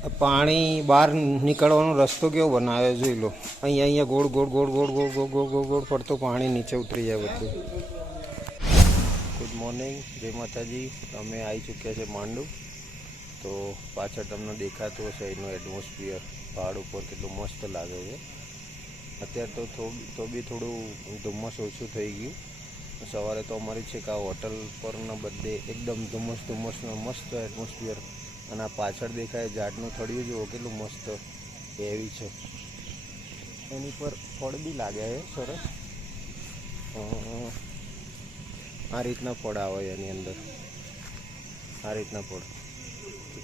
પાણી બહાર નીકળવાનો રસ્તો કેવો બનાવ્યો જોઈ લો. અહીંયા ગોળ ગોળ ગોળ ગોળ ગોળ ગોળ ગોળ ગોળ ગોળ ફરતો પાણી નીચે ઉતરી જાય બધું. ગુડ મોર્નિંગ, જય માતાજી. અમે આવી ચૂક્યા છે માંડુ. તો પાછળ તમને દેખાતું હશે એનું એટમોસ્ફિયર પહાડ ઉપર કેટલું મસ્ત લાગે છે. અત્યારે તો બી થોડું ધુમ્મસ ઓછું થઈ ગયું. સવારે તો અમારી છે કે આ હોટલ પરના બધે એકદમ ધુમ્મસનો મસ્ત એટમોસ્ફિયર. અને આ પાછળ દેખાય ઝાડનું થડિયું જુઓ કેટલું મસ્ત એવી છે. એની પર ફળ બી લાગે છે સરસ. આ રીતના ફળ આવે એની અંદર, આ રીતના ફળ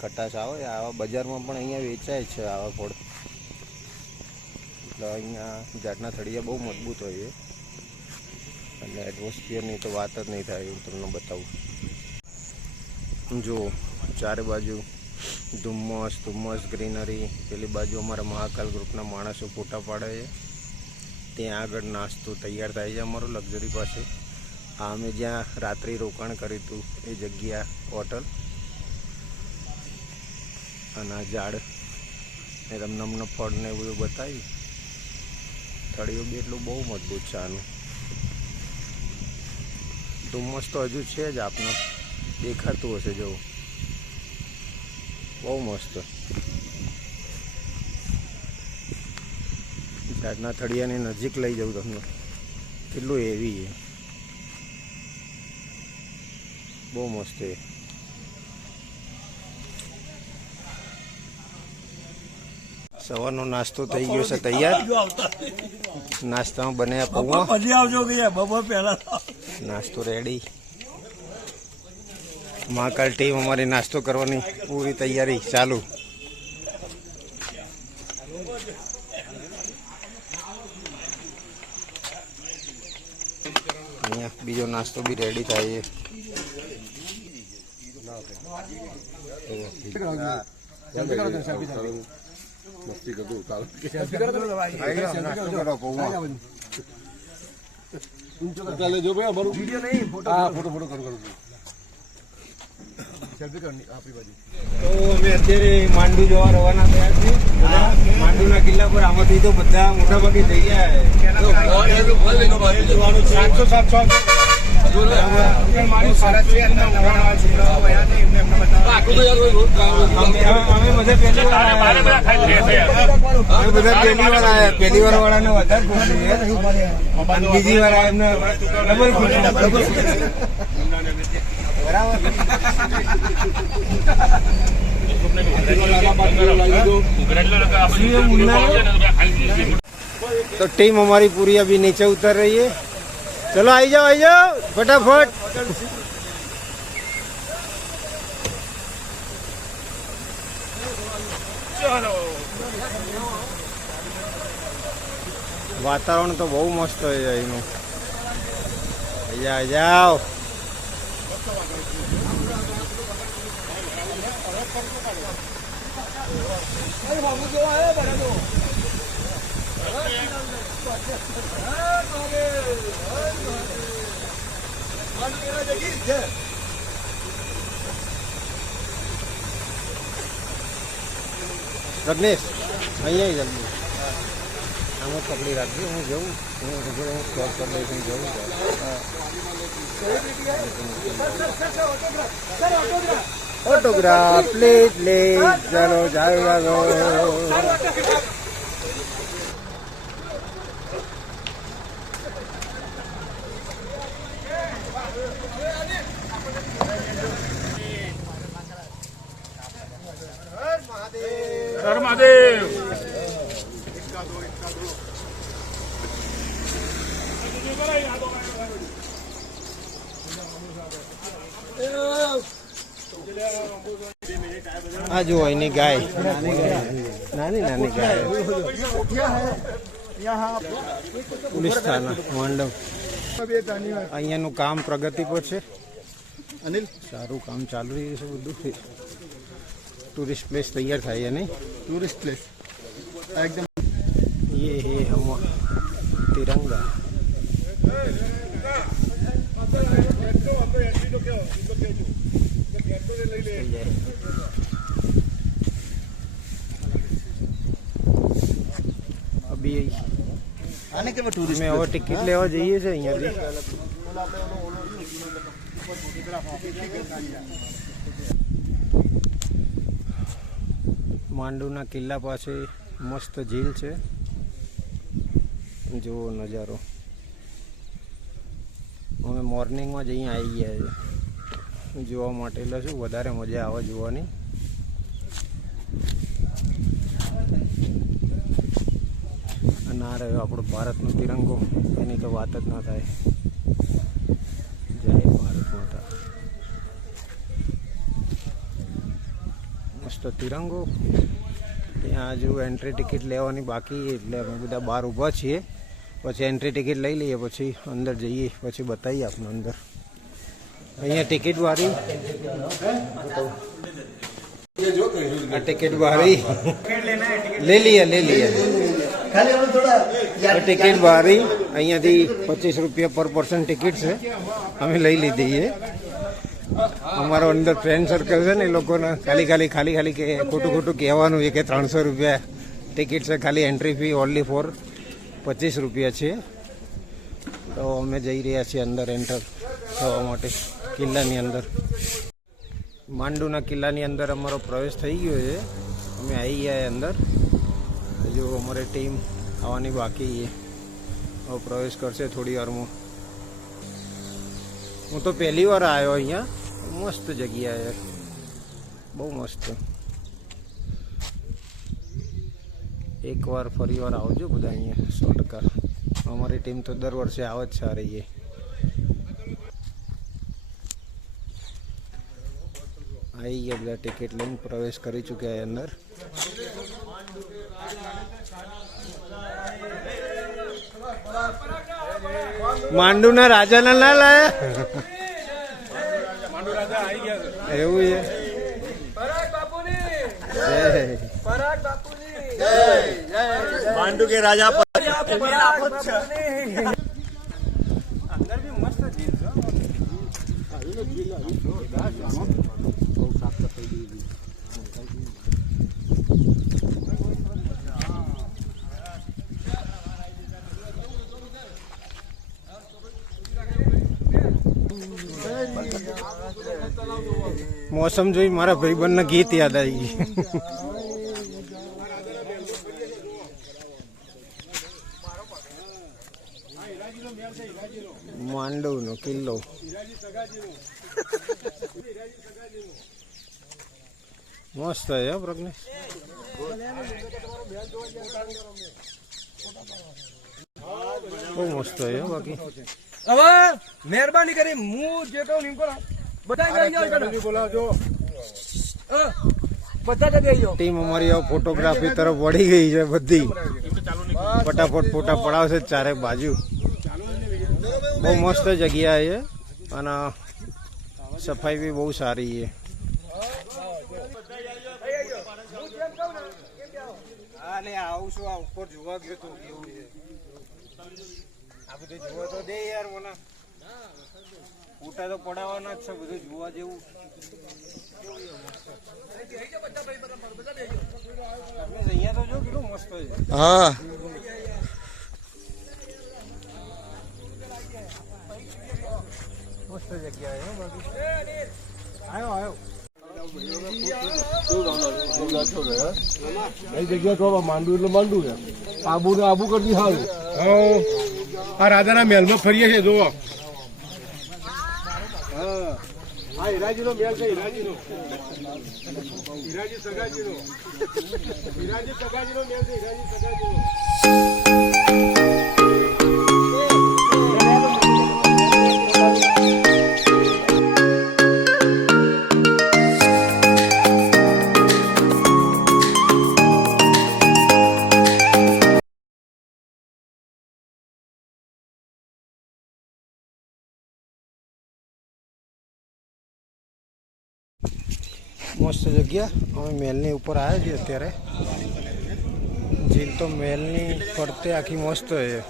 ખટાશ આવે. આવા બજારમાં પણ અહીંયા વેચાય છે આવા ફળ. એટલે અહીંયા ઝાડના થડિયા બહુ મજબૂત હોય છે. અને એટમોસ્ફિયરની તો વાત જ નહીં થાય, હું તમને બતાવું. જુઓ ચારે બાજુ ધુમ્મસ ગ્રીનરી. પેલી બાજુ અમારા મહાકાલ ગ્રુપના માણસો ફોટા પાડે છે. ત્યાં આગળ નાસ્તો તૈયાર થાય છે અમારું લક્ઝરી પાસે. આ અમે જ્યાં રાત્રિ રોકાણ કર્યું હતું એ જગ્યા હોટલ. અને આ ઝાડ એ તમને ફળ ને એવું બધું બતાવ્યું. થળિયું બી એટલું બહુ મજબૂત છે આનું. ધુમ્મસ તો હજુ છે જ, આપને દેખાતું હશે. જો બહુ મસ્ત ઝાડના થળિયાની નજીક લઈ જાઉં તમને. કેટલું હેવી છે, બહુ મસ્ત છે. સવારનો નાસ્તો થઈ ગયો છે તૈયાર. નાસ્તામાં બન્યા પૌવા. નાસ્તો રેડી. મહાકાલ ટીમ અમારી નાસ્તો કરવાની પૂરી તૈયારી ચાલુ. અહીંયા બીજો નાસ્તો બી રેડી થાય છે. તો અમે અત્યારે માંડુ જવા રવાના થયા છીએ. માંડુના કિલ્લા પર આમાંથી તો બધા મોટા ભાગે થઈ ગયા. પહેલી વાર વાળાને વધારે ખુશી છે, બીજી વાર એમને ડબલ ખુશી. तो टीम हमारी पूरी अभी नीचे उतर रही है. चलो आई जाओ फटाफट. वातावरण तो बहुत मस्त है. आ जाओ. रजनीश અહીંયા જલ્દી આમાં પકડી રાખજો. હું જઉં, હું સ્ટોપ કરી લઈશ. હું જઉં. ऑटोग्राफ प्लीज चलो जाओ. हर महादेव. આ જો એની ગાય, નાની ગાય. પોલીસ થાના માંડવ. અહીંયાનું કામ પ્રગતિ પર છે. અનિલ સારું કામ ચાલુ રહ્યું છે. બધું टूरिस्ट प्लेस तैयार था ये नहीं. टूरिस्ट प्लेस एकदम. ये है हम तिरंगा. આપીએ. આને કેવા ટુરિસ્ટ અમે હવે ટિકિટ લેવા જઈએ છીએ અહીંયાથી. માંડુના કિલ્લા પાસે મસ્ત ઝીલ છે, જુઓ નજારો. અમે મોર્નિંગમાં જ અહીંયા આવી ગયા છે જોવા માટે, એટલે શું વધારે મજા આવે જોવાની. ના રહ્યો આપણો ભારતનો તિરંગો, એની તો વાત જ ના થાય. જય ભારત માતા. મસ્ત તિરંગો. ત્યાં હજુ એન્ટ્રી ટિકિટ લેવાની બાકી, એટલે અમે બધા બહાર ઊભા છીએ. પછી એન્ટ્રી ટિકિટ લઈ લઈએ, પછી અંદર જઈએ, પછી બતાવીએ આપણે અંદર. અહીંયા ટિકિટ વાળી, આ ટિકિટ વાળી લઈ લઈએ. ટિકિટ બારી અહીંયાથી 25 રૂપિયા પર પર્સન ટિકિટ છે, અમે લઈ લીધી છે. અમારો અંદર ફ્રેન્ડ સર્કલ છે ને, એ લોકોને ખાલી કે ખોટું કહેવાનું છે કે 300 રૂપિયા ટિકિટ છે, ખાલી એન્ટ્રી ફી ઓનલી ફોર 25 રૂપિયા છે. તો અમે જઈ રહ્યા છીએ અંદર એન્ટર થવા માટે કિલ્લાની અંદર. માંડુના કિલ્લાની અંદર અમારો પ્રવેશ થઈ ગયો છે, અમે આવી ગયા અંદર. હજુ અમારી ટીમ આવવાની બાકી છે, હવે પ્રવેશ કરશે થોડી વારમાં. હું તો પહેલી વાર આવ્યો અહીંયા. મસ્ત જગ્યા યાર, બહુ મસ્ત. એકવાર ફરી વાર આવજો બધા અહીંયા, 100%. અમારી ટીમ તો દર વર્ષે આવે જ સારી છે. આવી ગયા બધા, ટિકિટ લઈને પ્રવેશ કરી ચૂક્યા અંદર. માંડુના રાજાના ના લાયા, એવું છે. માંડુ કે રાજા અંદર બી મસ્ત ઝીલ છે. મોસમ જોઈ મારા ભાઈબંધના ગીત યાદ આવી ગયું. માંડવનો કિલ્લો મસ્ત છે પ્રજ્ઞેશ. બહુ મસ્ત છે બાકી. હવે મહેરબાની કરી હું જે કહું ને બધા ટીમ અમારી ફોટોગ્રાફી તરફ વળી ગઈ છે બધી. ફટાફટ ફોટા પડાવશે ચારે બાજુ. બહુ મસ્ત જગ્યા છે અને સફાઈ બી બહુ સારી છે. આવું છું, આ ઉપર જોવા ગયો તો કેવું છે. આ બધું જોવા તો દે યાર મને. ફોટા તો પડાવવાના જ છે, બધું જોવા જેવું. અહીંયા તો જો કેટલું મસ્ત છે. હા, મસ્ત જગ્યા છે બાકી. આવ્યો એ જગ્યા તો માંડુ એટલે માંડુ છે. આબુ ને આબુ કરતી સારું. આ રાજાના મહેલમાં ફરીએ છીએ જોવો. હા, હીરાજીનો મહેલ છે. હીરાજી સગાજીનો મહેલ છે. હીરાજી સગાજીનો. મસ્ત જગ્યા. અમે મહેલની ઉપર આવ્યા છીએ અત્યારે. ઝીલ તો મહેલની ફરતે આખી મસ્ત છે.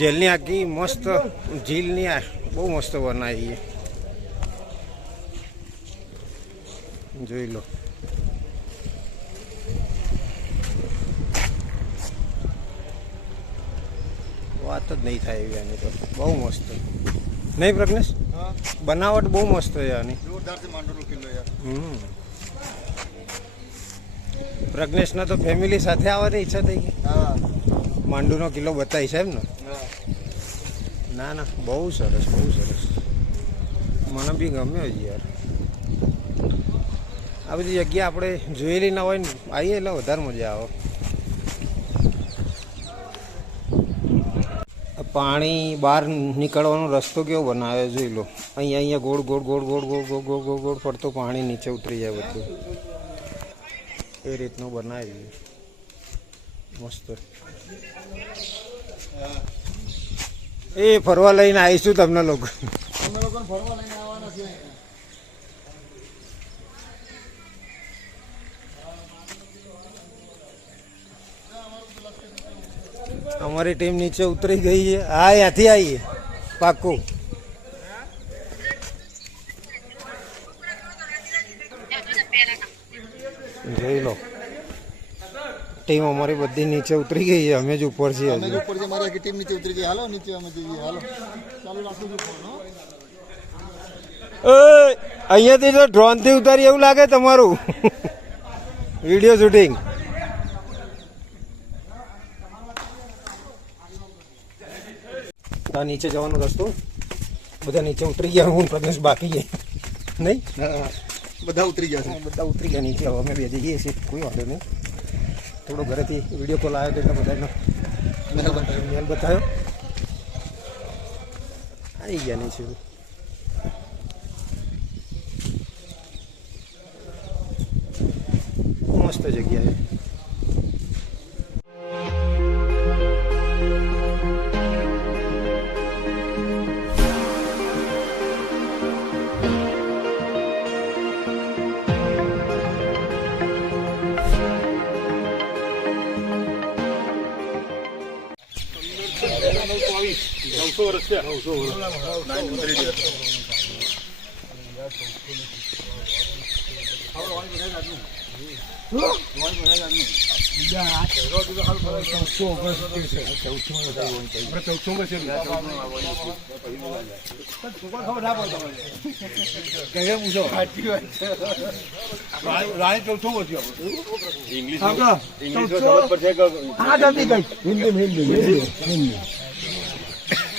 જેલની આખી મસ્ત ઝીલની બહુ મસ્ત બનાવી છે. જોઈ લો. વાત જ નહીં થાય એવી આની તો બહુ મસ્ત નહીં પ્રજ્ઞેશ બનાવટ બહુ મસ્ત છે આની જોરદાર છે માંડુનો કિલ્લો યાર. પ્રજ્ઞેશના તો ફેમિલી સાથે આવવાની ઈચ્છા થઈ ગઈ હા માંડુનો કિલ્લો બતાવી સાહેબ ને ના ના બહુ સરસ મને બી ગમ્યો જ યાર આ બધી જગ્યા આપણે જોયેલી ના હોય ને આવીએ એટલે વધારે મજા આવે પાણી બહાર નીકળવાનો રસ્તો કેવો બનાવે જોઈ લો અહીંયા ગોળ ગોળ ગોળ ગોળ ગોળ ગોળ ગોળ ગોળ ગોળ ફરતો પાણી નીચે ઉતરી જાય બધું એ રીતનું બનાવી મસ્ત એ ફરવા લઈને આવીશું તમને લોકો અમે લોકોને ફરવા લઈને આવવાના છે. અમારી ટીમ નીચે ઉતરી ગઈ છે હા ત્યાંથી આવીએ પાક્કું જોઈ લો ટીમ અમારી બધી નીચે ઉતરી ગઈ છે અમે જ ઉપર છીએ અમે હજુ ઉપર છે મારી આખી ટીમ નીચે ઉતરી ગઈ. હાલો નીચે અમે જઈએ. હાલો ચાલુ રાખો છો ફોન, હો. અહીંયાથી તો ડ્રોનથી ઉતારી એવું લાગે તમારું વિડીયો શૂટિંગ આ નીચે જવાનો રસ્તો બધા નીચે ઉતરી ગયા હું પ્રજ્ઞેશ બાકી છે નહીં હા બધા ઉતરી ગયા છે. બધા ઉતરી ગયા નીચે હવે અમે બે જઈએ છીએ કોઈ વાંધો નહીં થોડો ઘરેથી વિડીયો કોલ આવ્યો તો એટલે બધાનો મેલ બતાવ્યો આવી ગયા નીચે મસ્ત જગ્યા છે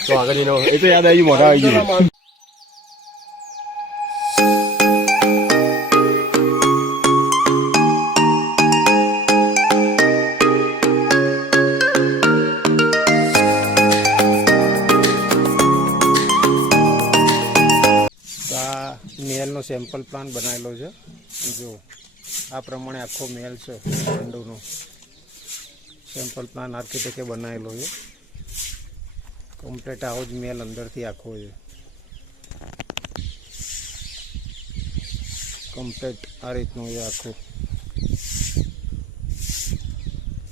તો આગળ એ તો યાદ આવી મોટા આવી ગયું મેલનો સેમ્પલ પ્લાન બનાવેલો છે જો આ પ્રમાણે આખો મેલ છે માંડુનો સેમ્પલ પ્લાન આર્કિટેક્ટે બનાવેલો છે કમ્પ્લીટ આવો જ મેલ અંદરથી આખો છે કમ્પ્લીટ આ રીતનું છે આખું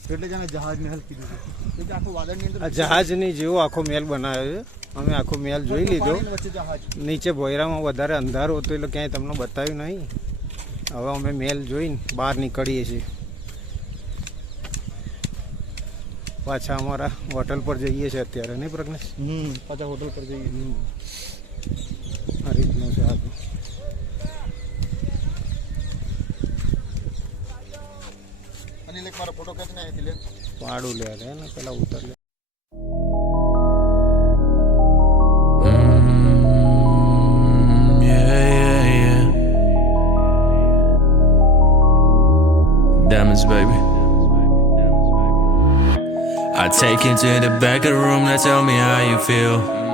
એટલે જ આને જહાજ મહેલ કીધું છે કે આખું વાદળની અંદર આ જહાજની જેવો આખો મેલ બનાવ્યો છે અમે આખો મેલ જોઈ લીધો પાણીની વચ્ચે જહાજ. નીચે ભોયરામાં વધારે અંધારું હતું એટલે ક્યાંય તમને બતાવ્યું નહીં હવે અમે મેલ જોઈને બહાર નીકળીએ છીએ પાછા અમારા હોટલ પર જઈએ છીએ અત્યારે નહીં પ્રજ્ઞેશ પાછા હોટલ પર જઈએ. આ રીતનું છે આખું અનિલ એક મારો ફોટો ખેંચને અહીંથી લે. પાડું લે ને પેલા ઉતર લે Diamonds, baby. I take you to the back of the room, now tell me how you feel.